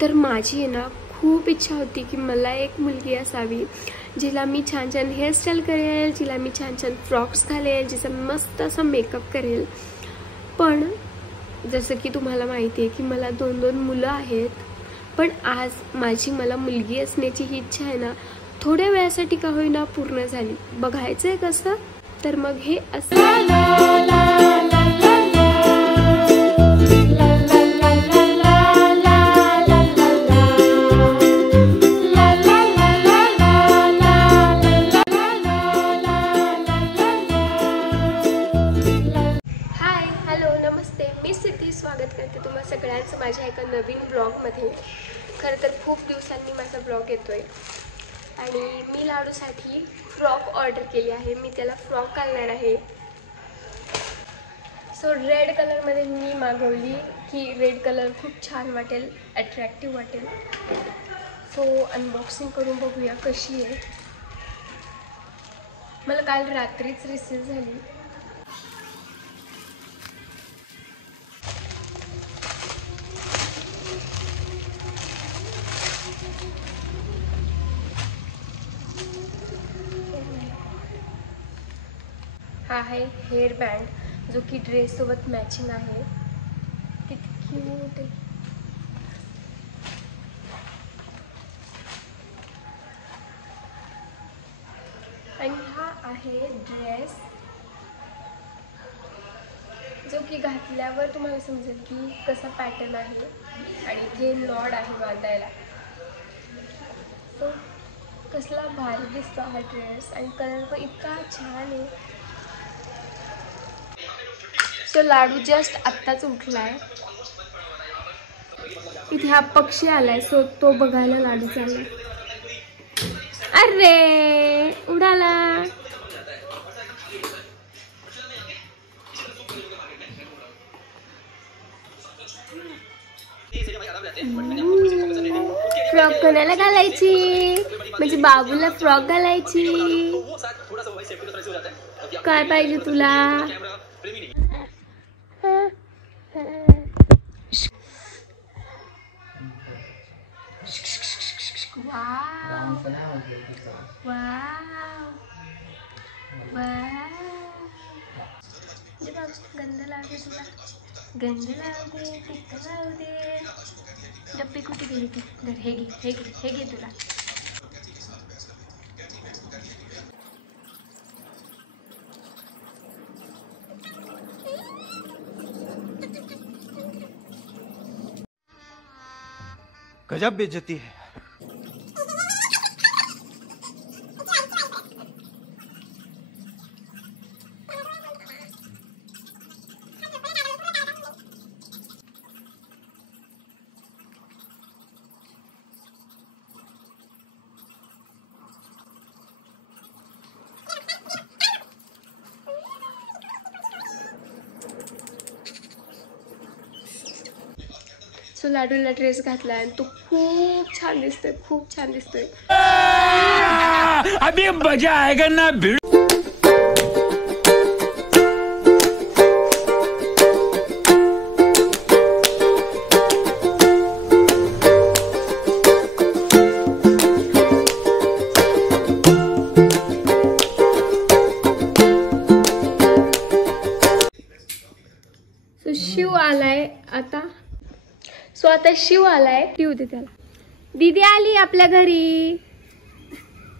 तर माझी आहे ना खूप इच्छा होती की मला एक मुलगी असावी जिला मी छान छान हेअरस्टाईल करेल, जिला मी छान छान फ्रॉक्स घालेल, जिचा मस्त असा मेकअप करेल. पण जसं की तुम्हाला माहिती आहे की मला 2 मुलं आहेत. पण आज मला मुलगी असण्याची ही इच्छा आहे ना थोड्या वेळासाठी का होईना पूर्ण झाली. बघायचंय कसं, तर मग हे असं स्वागत करते तुम्हा सगळ्यांचं माझ्या एका नवीन ब्लॉगमध्ये. खरं तर खूप दिवसांनी माझा ब्लॉग येतोय आणि मी लाडूसाठी फ्रॉक ऑर्डर केली आहे. मी त्याला फ्रॉक घालणार आहे. सो रेड कलरमध्ये मी मागवली की रेड कलर खूप छान वाटेल, अट्रॅक्टिव्ह वाटेल. सो अनबॉक्सिंग करून बघूया कशी आहे. मला काल रात्रीच रिसीव झाली. हा आहे हेअर बँड जो की ड्रेस सोबत मॅचिंग आहे. किती क्यूट आहे. आणि हा आहे ड्रेस जो की घातल्यावर तुम्हाला समजेल की कसा पॅटर्न आहे. आणि इथे नॉड आहे बांधायला. सो कसला भारी दिसतो हा ड्रेस आणि कलर पण इतका छान आहे. सो लाडू जस्ट आत्ताच उठलाय. इथे हा पक्षी आलाय. सो तो बघायला लाडू चाललाय. अरे उडाला. फ्रॉक कोणाला घालायची, म्हणजे बाबूला फ्रॉक घालायची. काय पाहिजे तुला? गंध लावते तुला, गंध लावते, पित्त लावते. डब्बी कुठे गेली ती? हे घे, हे घे, हे घे तुला. गजब बेइज्जती है. सो लाडूला ड्रेस घातला आणि तो खूप छान दिसतोय, खूप छान दिसतोय. अभी मजा आएगा ना भिड़. सो शिव आलाय आता. सो आता शिव आलाय. ठेवू दे त्याला. दीदी आली आपल्या घरी.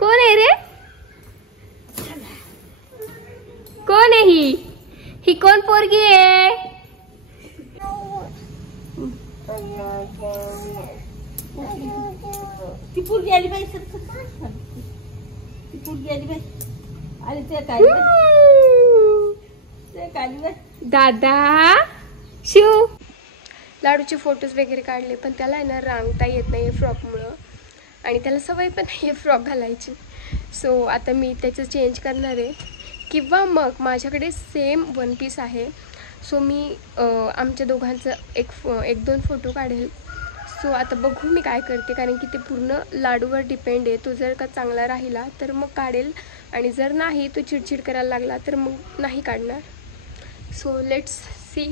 कोण आहे रे? कोण आहे ही? ही कोण पोरगी आहे? ती पोरगी आली बाई. ती पोरगी आली बाई. आली ते काली दादा. शिव लाडूचे फोटोज वगैरे काढले पण त्याला आहे ना रांगता येत नाही फ्रॉकमुळं आणि त्याला सवय पण नाही आहे फ्रॉक घालायची. सो आता मी त्याचं चेंज करणार आहे किंवा मग माझ्याकडे सेम वन पीस आहे. सो मी आमच्या दोघांचं एक दोन फोटो काढेल. सो आता बघू मी काय करते, कारण की ते पूर्ण लाडूवर डिपेंड आहे. तो जर का चांगला राहिला तर मग काढेल आणि जर नाही तो चिडचिड करायला लागला तर मग नाही काढणार. So let's see.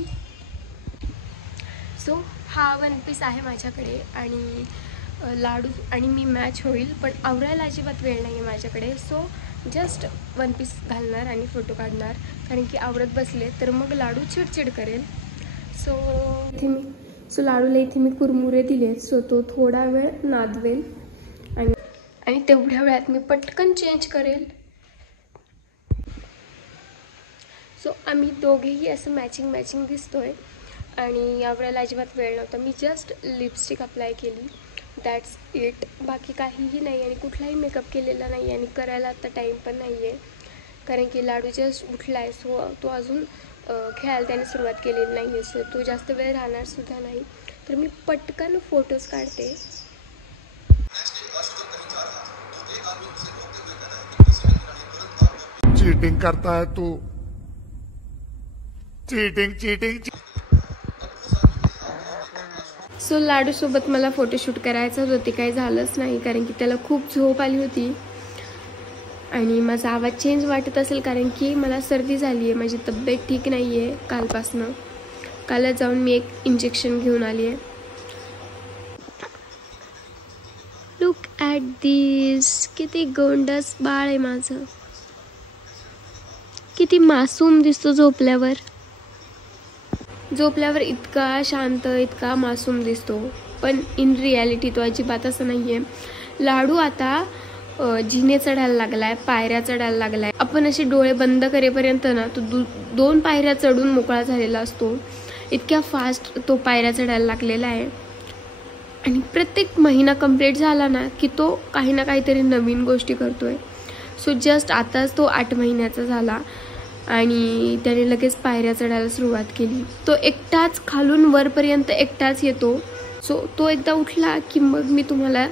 सो हा वन पीस आहे माझ्याकडे आणि लाडू आणि मी मॅच होईल, पण आवरायला अजिबात वेळ नाही आहे माझ्याकडे. सो जस्ट वन पीस घालणार आणि फोटो काढणार, कारण की आवरत बसले तर मग लाडू चिडचिड करेल. सो लाडूला इथे मी कुरमुरे दिले. सो तो थोडा वेळ नादवेल आणि तेवढ्या वेळात मी पटकन चेंज करेल. सो आम्ही दोघेही असं मॅचिंग दिसतोय आणि आवरायला अजिबात वेळ नव्हता. मी जस्ट लिपस्टिक अप्लाय केली, दॅट्स इट. बाकी काहीही नाही आणि कुठलाही मेकअप केलेला नाही आणि करायला आता टाईम पण नाही आहे, कारण की लाडू जस्ट उठला आहे. सो तो अजून खेळायला त्याने सुरुवात केलेली नाही आहे. सो तो जास्त वेळ राहणार सुद्धा नाही. तर मी पटकन फोटोज काढते. चीटिंग करता है तू, चीटिंग. सो लाडूसोबत मला फोटोशूट करायचं होतं, ते काही झालंच नाही कारण की त्याला खूप झोप आली होती आणि माझा आवाज चेंज वाटत असेल कारण की मला सर्दी झाली आहे. माझी तब्येत ठीक नाही आहे कालपासनं. कालच जाऊन मी एक इंजेक्शन घेऊन आली आहे. लुक ॲट दिस, किती गोंडस बाळ आहे माझं, किती मासूम दिसतो झोपल्यावर इतका शांत, इतका मासूम दिसतो, पण इन रियालिटी तो अजिबात असं नाही आहे. लाडू आता जिने चढायला लागलाय, पायऱ्या चढायला लागलाय. आपण असे डोळे बंद करेपर्यंत ना तो 2 पायऱ्या चढून मोकळा झालेला असतो. इतक्या फास्ट तो पायऱ्या चढायला लागलेला आहे आणि प्रत्येक महिना कंप्लीट झाला ना की तो काही ना काहीतरी नवीन गोष्टी करतोय. सो जस्ट आताच तो 8 महिन्याचा झाला आणि त्याने लगेच पायऱ्या चढायला सुरुवात केली. तो एकटाच खालून वरपर्यंत एकटाच येतो. सो तो एकदा उठला की मग मी तुम्हाला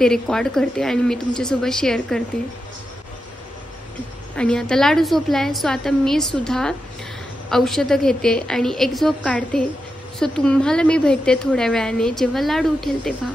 ते रेकॉर्ड करते आणि मी तुमच्यासोबत शेअर करते. आणि आता लाडू झोपलाय. सो आता मी सुद्धा औषधं घेते आणि एक झोप काढते. सो तुम्हाला मी भेटते थोड्या वेळाने जेव्हा लाडू उठेल तेव्हा.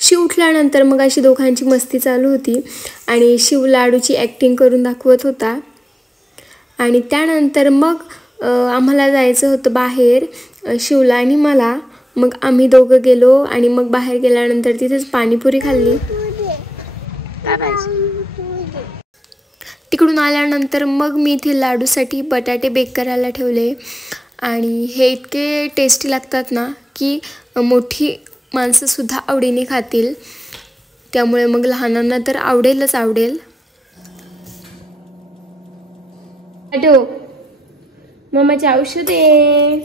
शिव उठल्यानंतर मग अशी दोघांची मस्ती चालू होती आणि शिव लाडूची ॲक्टिंग करून दाखवत होता. आणि त्यानंतर मग आम्हाला जायचं होतं बाहेर, शिवला आणि मला. मग आम्ही दोघं गेलो आणि मग बाहेर गेल्यानंतर तिथेच पाणीपुरी खाल्ली. तिकडून आल्यानंतर मग मी इथे लाडूसाठी बटाटे बेक करायला ठेवले आणि हे इतके टेस्टी लागतात ना की मोठी माणसंसुद्धा आवडीने खातील. त्यामुळे मग लहानांना तर आवडेलच आवडेल. लाडू मम्माचे औषध आहे.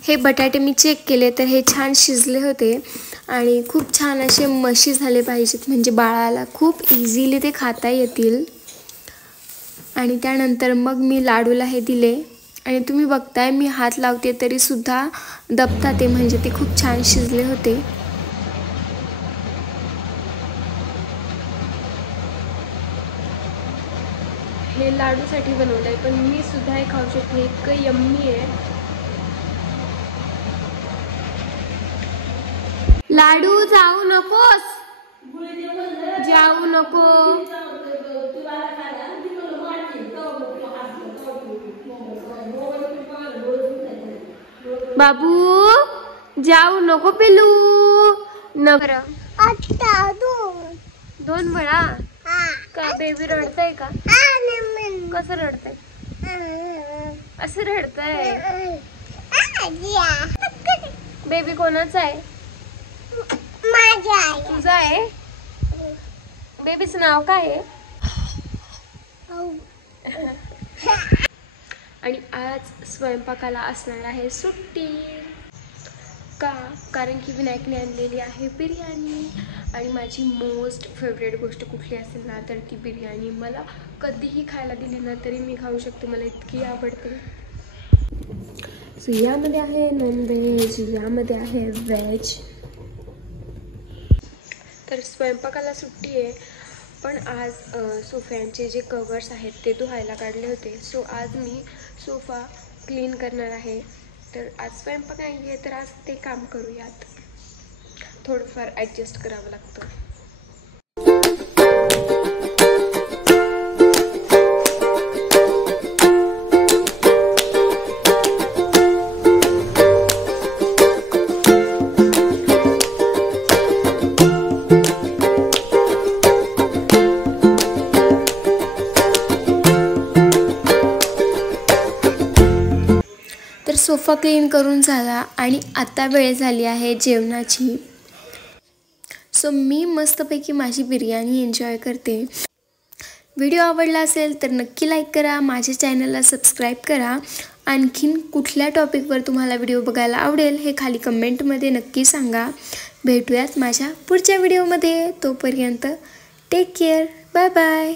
हे बटाटे मी चेक केले तर हे छान शिजले होते आणि खूप छान असे मशी झाले पाहिजेत, म्हणजे बाळाला खूप इझिली ते खाता येतील. आणि त्यानंतर मग मी लाडूला हे दिले आणि तुम्ही बघताय मी हात लावते तरीसुद्धा दबतात ते, म्हणजे ते खूप छान शिजले होते. हे लाडूसाठी बनवलं आहे पण मी सुद्धा हे खाऊ शकते, इतकं यम्मी आहे. लाडू जाऊ नकोस, जाऊ नको. बाबू जाऊ नको पिलू. नबर 2 वेळा का बेबी रडतय का? कसं रडतय? असं रडतय. बेबी कोणाचा आहे? तुझा आहे. बेबीचं नाव काय आहे? आणि आज स्वयंपाकाला असणार आहे सुट्टी. का? कारण की विनायकने आणलेली आहे बिर्याणी. आणि माझी मोस्ट फेवरेट गोष्ट कुठली असेल ना तर ती बिर्याणी. मला कधीही खायला दिली ना तरी मी खाऊ शकते, मला इतकी आवडते. सो यामध्ये आहे नॉनव्हेज, यामध्ये आहे व्हेज. तर स्वयंपाकाला सुट्टी आहे. पण आज सोफ्यांचे जे कवर्स आहेत ते धुवायला काढले होते. सो आज मी सोफा क्लीन करणार आहे. तर आज स्वयंपाक नाही आहे तर आज ते काम करूयात. थोडंफार ॲडजस्ट करावं लागतं. तर सोफा क्लीन करून झाला आणि आता वेळ झाली आहे जेवणाची. सो मी मस्तपैकी माझी बिर्याणी एन्जॉय करते. व्हिडिओ आवडला असेल तर नक्की लाईक करा, माझ्या चॅनलला सबस्क्राईब करा. आणखीन कुठल्या टॉपिकवर तुम्हाला व्हिडिओ बघायला आवडेल हे खाली कमेंटमध्ये नक्की सांगा. भेटूयात माझ्या पुढच्या व्हिडिओमध्ये. तोपर्यंत टेक केअर, बाय बाय.